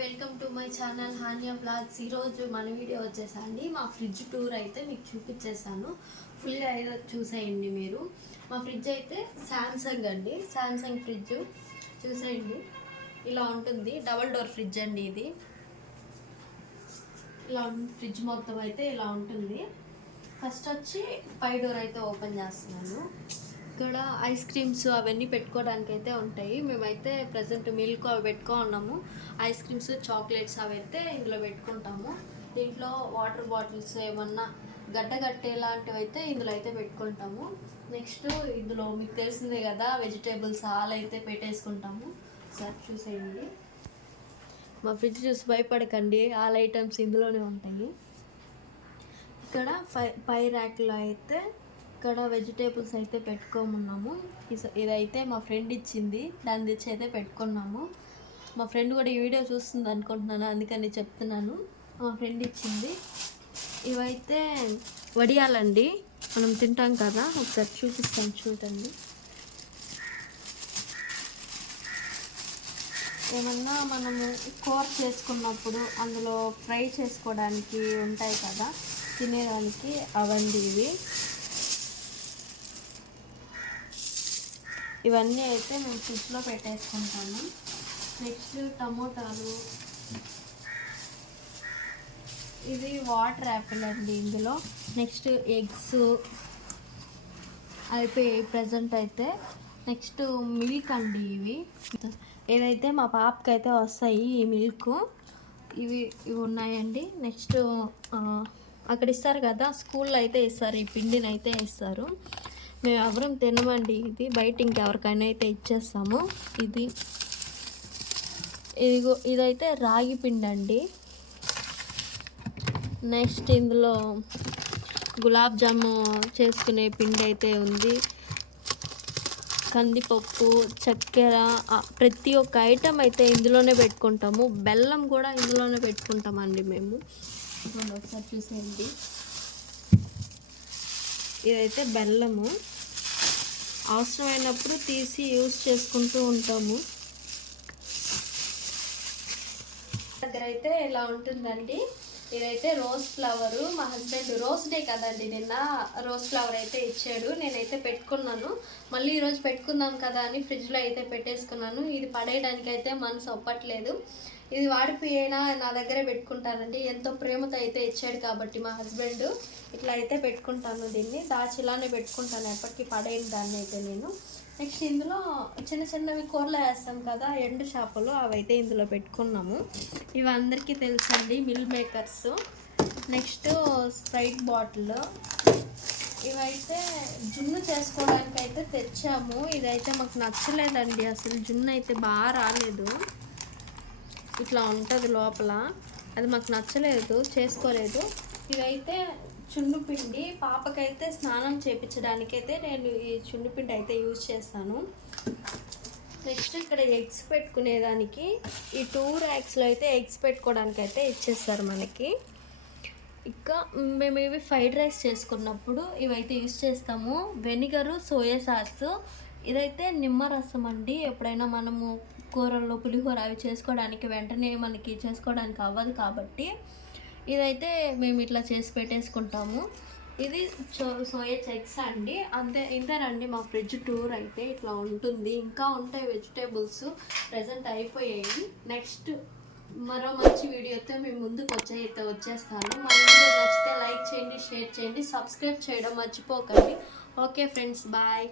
Welcome to my channel Haniya vlogs. ఈరోజు మన video వచ్చేసండి మా ఫ్రిడ్జ్ టూర్ అయితే మీకు చూపించేసాను. ఫుల్గా అయితే చూసేయండి మీరు. మా ఫ్రిడ్జ్ అయితే శాంసంగ్ అండి, శాంసంగ్ ఫ్రిడ్జ్ చూసేయండి. ఇలా ఉంటుంది, డబల్ డోర్ ఫ్రిడ్జ్ అండి ఇది. ఇలా ఫ్రిడ్జ్ మొత్తం అయితే ఇలా ఉంటుంది. ఫస్ట్ వచ్చి పై డోర్ అయితే ఓపెన్ చేస్తున్నాను. ఇక్కడ ఐస్ క్రీమ్స్ అవన్నీ పెట్టుకోవడానికి అయితే ఉంటాయి. మేమైతే ప్రజెంట్ మిల్క్ అవి పెట్టుకున్నాము. ఐస్ క్రీమ్స్, చాక్లెట్స్ అవి అయితే ఇందులో పెట్టుకుంటాము. దీంట్లో వాటర్ బాటిల్స్ ఏమన్నా గడ్డగట్టేలాంటివి అయితే ఇందులో అయితే పెట్టుకుంటాము. నెక్స్ట్ ఇందులో మీకు తెలిసిందే కదా, వెజిటేబుల్స్ ఆల్ అయితే పెట్టేసుకుంటాము. సార్ చూసేయండి, మా ఫ్రిడ్జ్ చూసి భయపడకండి, ఆల్ ఐటమ్స్ ఇందులోనే ఉంటాయి. ఇక్కడ పై ర్యాక్లో అయితే ఇక్కడ వెజిటేబుల్స్ అయితే పెట్టుకోమున్నాము. ఇదైతే మా ఫ్రెండ్ ఇచ్చింది, దాన్ని తెచ్చి అయితే పెట్టుకున్నాము. మా ఫ్రెండ్ కూడా ఈ వీడియో చూస్తుంది అనుకుంటున్నాను, అందుకని చెప్తున్నాను. మా ఫ్రెండ్ ఇచ్చింది. ఇవైతే వడియాలండి, మనం తింటాం కదా, ఒకసారి చూపిస్తాను చూడండి. ఏమన్నా మనము కూర చేసుకున్నప్పుడు అందులో ఫ్రై చేసుకోవడానికి ఉంటాయి కదా, తినేదానికి అవండి ఇవి. ఇవన్నీ అయితే మేము ఫ్రిడ్జ్లో పెట్టేసుకుంటాము. నెక్స్ట్ టమోటాలు, ఇది వాటర్ యాపిల్ అండి ఇందులో. నెక్స్ట్ ఎగ్స్ అయిపోయి ప్రజెంట్ అయితే. నెక్స్ట్ మిల్క్ అండి ఇవి. ఏదైతే మా పాపకి అయితే వస్తాయి ఈ మిల్క్, ఇవి ఉన్నాయండి. నెక్స్ట్ అక్కడ ఇస్తారు కదా, స్కూల్లో అయితే ఇస్తారు, ఈ పిండిని అయితే ఇస్తారు. మేము ఎవరం తినమండి ఇది, బయట ఇంకెవరికైనా అయితే ఇచ్చేస్తాము. ఇదైతే రాగి పిండి అండి. నెక్స్ట్ ఇందులో గులాబ్ జాము చేసుకునే పిండి అయితే ఉంది. కందిపప్పు, చక్కెర, ప్రతి ఒక్క ఐటెం అయితే ఇందులోనే పెట్టుకుంటాము. బెల్లం కూడా ఇందులోనే పెట్టుకుంటామండి మేము. ఒకసారి చూసేయండి, ఇదైతే బెల్లము. అవసరమైనప్పుడు తీసి యూజ్ చేసుకుంటూ ఉంటాము. దగ్గర అయితే ఇలా ఉంటుందండి. ఇదైతే రోజ్ ఫ్లవరు. మా హస్బెండ్ రోజ్ డే కదండి, నిన్న రోజ్ ఫ్లవర్ అయితే ఇచ్చాడు. నేనైతే పెట్టుకున్నాను, మళ్ళీ ఈరోజు పెట్టుకుందాం కదా అని ఫ్రిడ్జ్లో అయితే పెట్టేసుకున్నాను. ఇది పడేయడానికి అయితే మనసు ఒప్పట్లేదు. ఇది వాడిపోయినా నా దగ్గరే పెట్టుకుంటానండి, ఎంతో ప్రేమతో అయితే ఇచ్చాడు కాబట్టి మా హస్బెండ్. ఇట్లా అయితే పెట్టుకుంటాను, దీన్ని దాచి ఇలానే పెట్టుకుంటాను, ఎప్పటికీ పడేయను దాన్ని అయితే నేను. నెక్స్ట్ ఇందులో చిన్న చిన్నవి కూరలో వేస్తాం కదా, ఎండు చేపలు, అవైతే ఇందులో పెట్టుకున్నాము. ఇవి అందరికీ తెలుసండి, mill makers. Next Sprite bottle. ఇవైతే జున్ను చేసుకోవడానికి అయితే తెచ్చాము. ఇదైతే మాకు నచ్చలేదండి, అసలు జున్ను అయితే బాగా రాలేదు. ఇట్లా ఉంటుంది లోపల, అది మాకు నచ్చలేదు, చేసుకోలేదు. ఇదైతే చున్నుపిండి, పాపకైతే స్నానం చేయించడానికైతే నేను ఈ చున్నుపిండి అయితే యూజ్ చేస్తాను. నెక్స్ట్ ఇక్కడ ఎగ్స్ పెట్టుకునేదానికి ఈ 2 ర్యాక్స్లో అయితే ఎగ్స్ పెట్టుకోవడానికి అయితే ఇచ్చేస్తారు మనకి. ఇంకా మేము ఇవి ఫ్రైడ్ రైస్ చేసుకున్నప్పుడు ఇవైతే యూజ్ చేస్తాము. వెనిగరు, సోయా సాస్, ఇదైతే నిమ్మరసం అండి. ఎప్పుడైనా మనము కూరల్లో పులిహోర అవి చేసుకోవడానికి వెంటనే మనకి చేసుకోవడానికి అవ్వదు కాబట్టి ఇదైతే మేము ఇట్లా చేసి పెట్టేసుకుంటాము. ఇది సోయా చక్స్ అండి. ఇంతేనండి మా ఫ్రిడ్జ్ టూర్ అయితే ఇట్లా ఉంటుంది. ఇంకా ఉంటాయి వెజిటేబుల్స్, ప్రజెంట్ అయిపోయాయి. నెక్స్ట్ మరో మంచి వీడియోతో మేము ముందుకు వచ్చేస్తాను. మా వీడియో నచ్చితే లైక్ చేయండి, షేర్ చేయండి, సబ్స్క్రైబ్ చేయడం మర్చిపోకండి. Okay friends, bye.